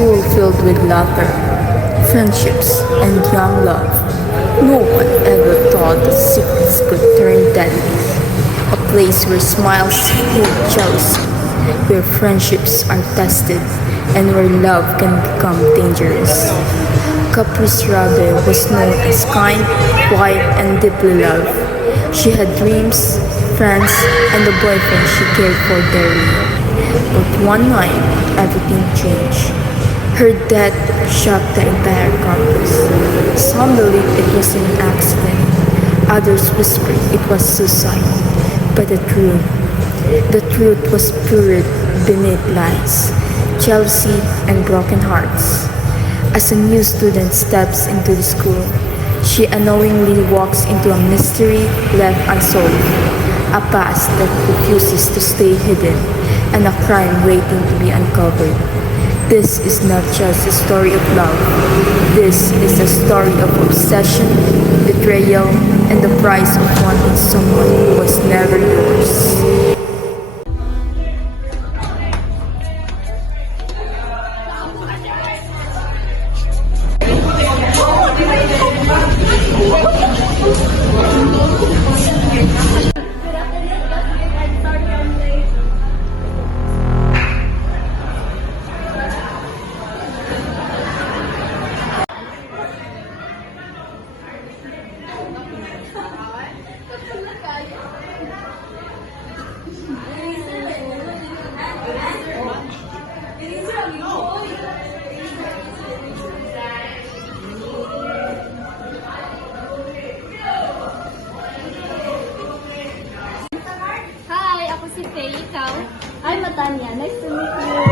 school filled with laughter, friendships, and young love. No one ever thought that secrets could turn deadly. A place where smiles heal jealousy, where friendships are tested, and where love can become dangerous. Caprice Rabe was known as kind, quiet, and deeply loved. She had dreams, friends, and a boyfriend she cared for dearly. But one night, everything changed. Her death shocked the entire campus. Some believed it was an accident. Others whispered it was suicide. But the truth was buried beneath lies, jealousy, and broken hearts. As a new student steps into the school, she unknowingly walks into a mystery left unsolved, a past that refuses to stay hidden, and a crime waiting to be uncovered. This is not just a story of love. This is a story of obsession, betrayal, and the price of wanting someone who was never yours. Hi, ako si Faye. Ikaw? I'm Matanya. Nice to meet you.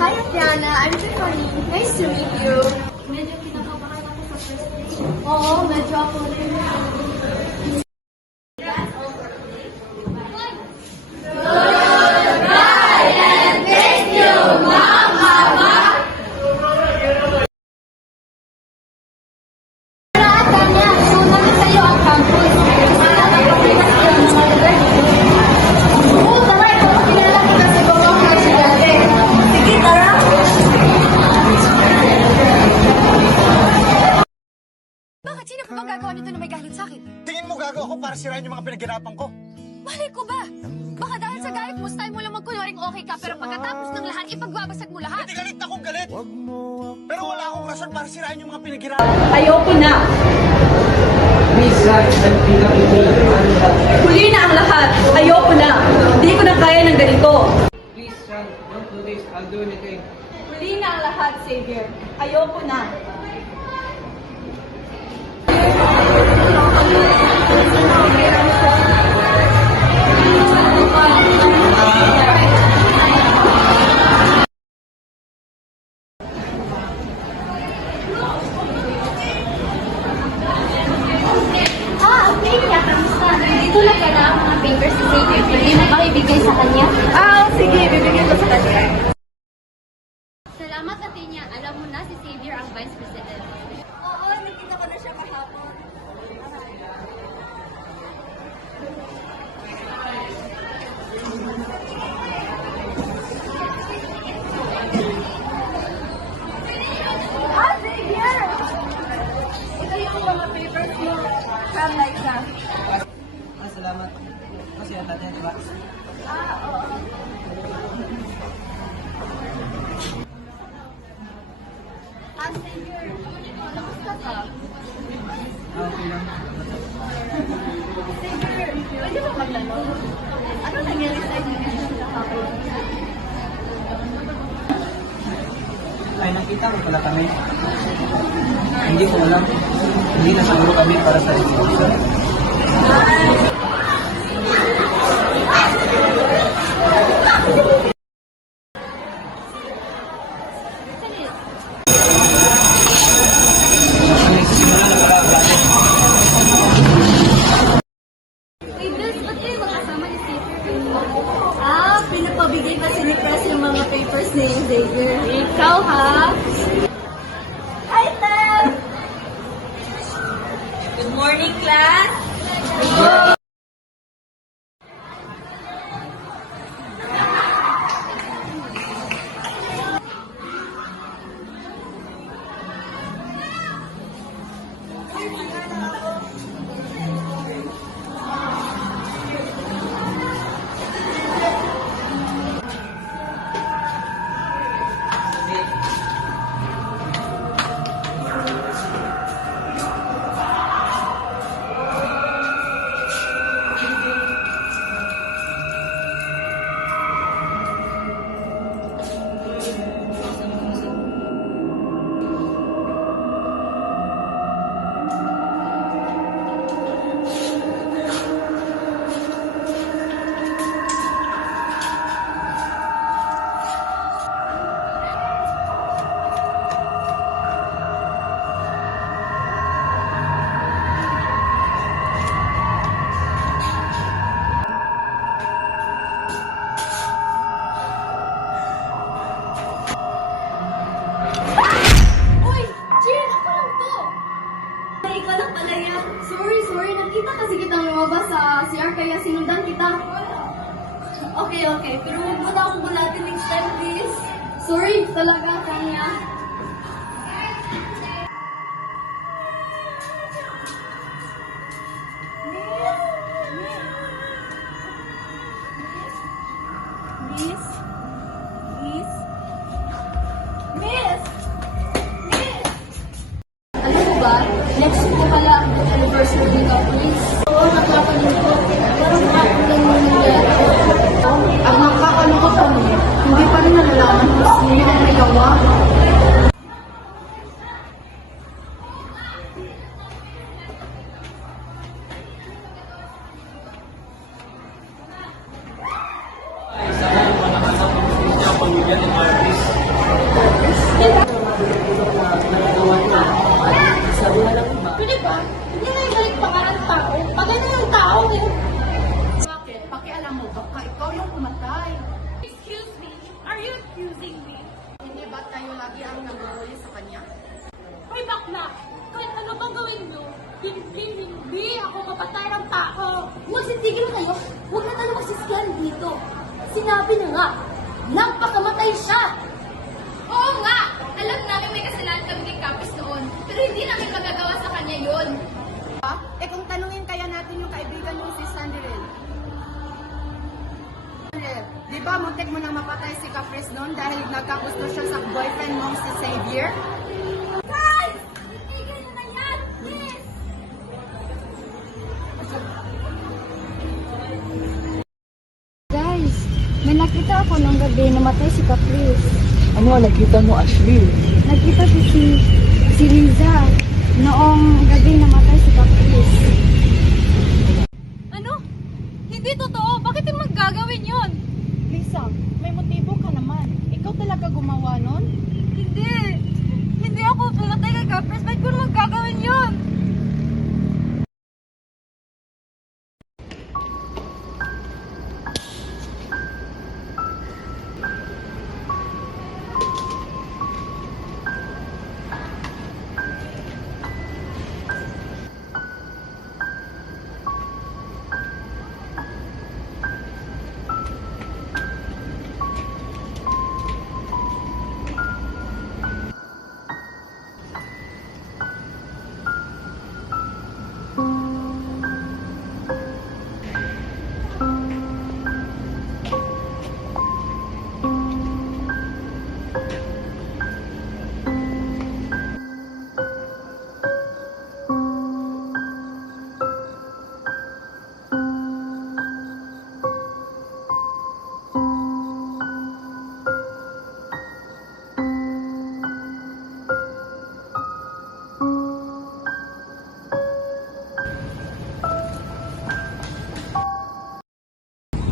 Hi, Tiana. I'm Tiffany. Nice to meet you. Medyo kinakabahan ako sa first day. Oo, medyo ako rin. Tanya, sunod sa iyo ang campus. Oo, tara. Ikaw kilala ko kasi bawang kasi dati. Sige, tara. Bakit? Sino pa bang gagawa nito na may galit sa akin? Tingin mo gago ako para sirain yung mga pinaghirapan ko? Malay ko ba? Baka dahil sa galit mo, style mo lang magkunwaring okay ka, pero pagkatapos ng lahat, ipagbabasag mo lahat. Hindi galit akong galit. Pero wala akong rason para sirain yung mga pinaghirapan. Ayoko na. Huli na ang lahat. Ayoko na. Hindi ko na kaya ng ganito. Please, Sean, don't do this. I'll do anything. Huli na ang lahat, Xavier. Ayoko na. Ophelia, kamusta? Nandito lang ka na ang mga papers sa Xavier. Pwede mo ba ibigay sa kanya? Sige, bibigyan ko sa kanya. Salamat, Athenia. Alam mo na si Xavier ang Vice President. Oo, nakita ko na siya kahapon. Xavier! Ito yung mga papers mo. From Liza. Salamat. Kasi ang tatay, di ba? Oo. Xavier, kamusta ka? Okay lang. Xavier, pwede ba magtanong? Ano nangyari sa exhibition sa kahapon? Ay, nakita ko pala kami. Hindi ko alam. Hindi na siguro kami para sa exhibition. Wait, Bills, ba't kayo magkasama ni Xavier kanina? Pinapabigay kasi ni Press yung mga papers ni Xavier. Ikaw, ha? Hi, Ted! Good morning, class! kaya sinundan kita. Okay. Pero huwag mo na akong bulatin next time, please. Sorry talaga, Tanya. Miss? Alam mo ba, next week na pala ang anniversary ka, please. Oo, nagkakalungkot. Pero makakulang mo nangyari. Ang nakakalungkot kami, hindi pa rin nalalaman kung sino ang may gawa. Sana yung malakas ang pamilya, pamilya ni Marvis. Sabi na lang ba? Pwede ba? Hindi na ibalik pa ka ng tao. Pag ano yung tao, eh. Bakit? Pakialam mo, baka ikaw yung pumatay. Excuse me, are you accusing me? Hindi ba tayo lagi ang nagawali sa kanya? Hoy, bakla! Kahit ano bang gawin nyo, hindi ako mapatay ng tao. Magsitigil kayo. Huwag na tayo magsiskan dito. Sinabi na nga, nagpakamatay siya. Oo nga! Alam namin may kasalanan kami kay Kapis noon, pero hindi namin magagawa sa kanya yun. Kung tanungin kaya natin yung kaibigan mo si Sandrine. Di ba muntik mo nang mapatay si Caprice noon dahil nagkagusto siya sa boyfriend mong si Xavier? Guys! Itigil na yan! Yes! Guys, may nakita ako nung gabi namatay si Caprice. Ano ang nakita mo, Ashley? Nakita ko si Liza noong gabi namatay si Caprice. Ano? Hindi totoo. Bakit yung magagawin yun? Lisa, may motibo ka naman. Ikaw talaga gumawa nun? Hindi. Hindi ako pumatay kay Caprice. Bakit ko naman gagawin yun?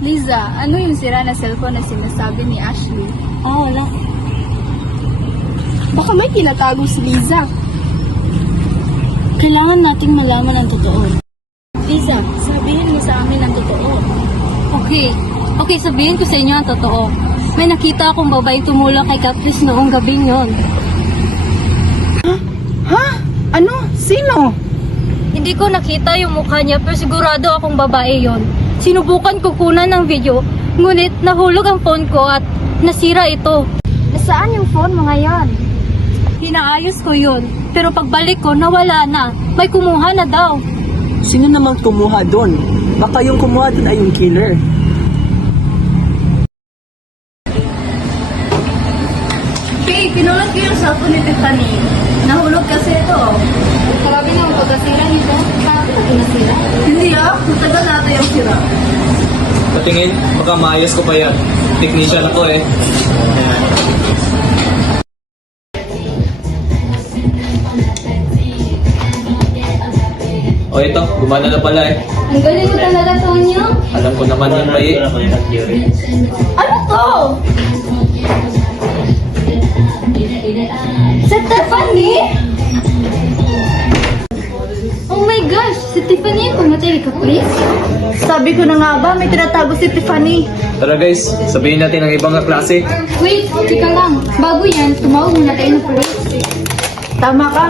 Liza, ano yung sira na cellphone na sinasabi ni Ashley? Wala. Baka may tinatago si Liza. Kailangan nating malaman ang totoo. Liza, sabihin mo sa amin ang totoo. Okay, sabihin ko sa inyo ang totoo. May nakita akong babaeng tumulong kay Caprice noong gabing yon. Ha? Ano? Sino? Hindi ko nakita yung mukha niya pero sigurado akong babae yon. Sinubukan ko kunan ng video, ngunit nahulog ang phone ko at nasira ito. Nasaan yung phone mo ngayon? Pinaayos ko yun, pero pagbalik ko nawala na. May kumuha na daw. Sino namang kumuha doon? Baka yung kumuha doon ay yung killer. Hey, pinulot ko yung cellphone ni Tiffany. Nahulog kasi ito. Grabe na ang pagkasira nito. Bakit ito nasira? Hindi matagal natin yung sira. Patingin, baka maayos ko pa yan. Technician ako eh. O ito, gumana na pala eh. Ang galing mo talaga, Tonyo. Alam ko naman yung mali. Ano to? Sa Tiffany? Oh my gosh! Si Tiffany yung pumatay kay Caprice? Sabi ko na nga ba, may tinatago si Tiffany. Tara guys, sabihin natin ang ibang klase. Wait, teka lang. Bago yan, tumawag muna tayo ng police. Tama ka.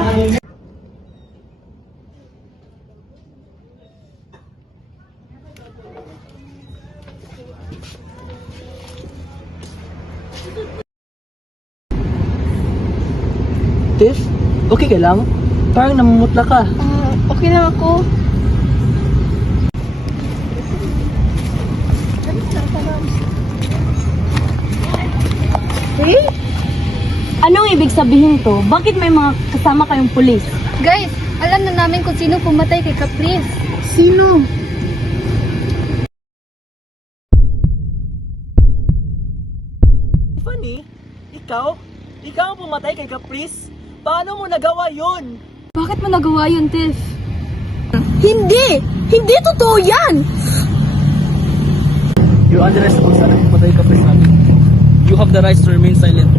Tess? Okay ka lang? Parang namumutla ka. Okay lang ako. Anong ibig sabihin to? Bakit may mga kasama kayong pulis? Guys, alam na namin kung sino pumatay kay Caprice. Sino? Tiffany? Ikaw? Ikaw ang pumatay kay Caprice? Paano mo nagawa yun? Bakit mo nagawa yun, Tess? Hindi! Hindi totoo yan! You're under arrest kung saan pumatay Caprice natin. You have the right to remain silent.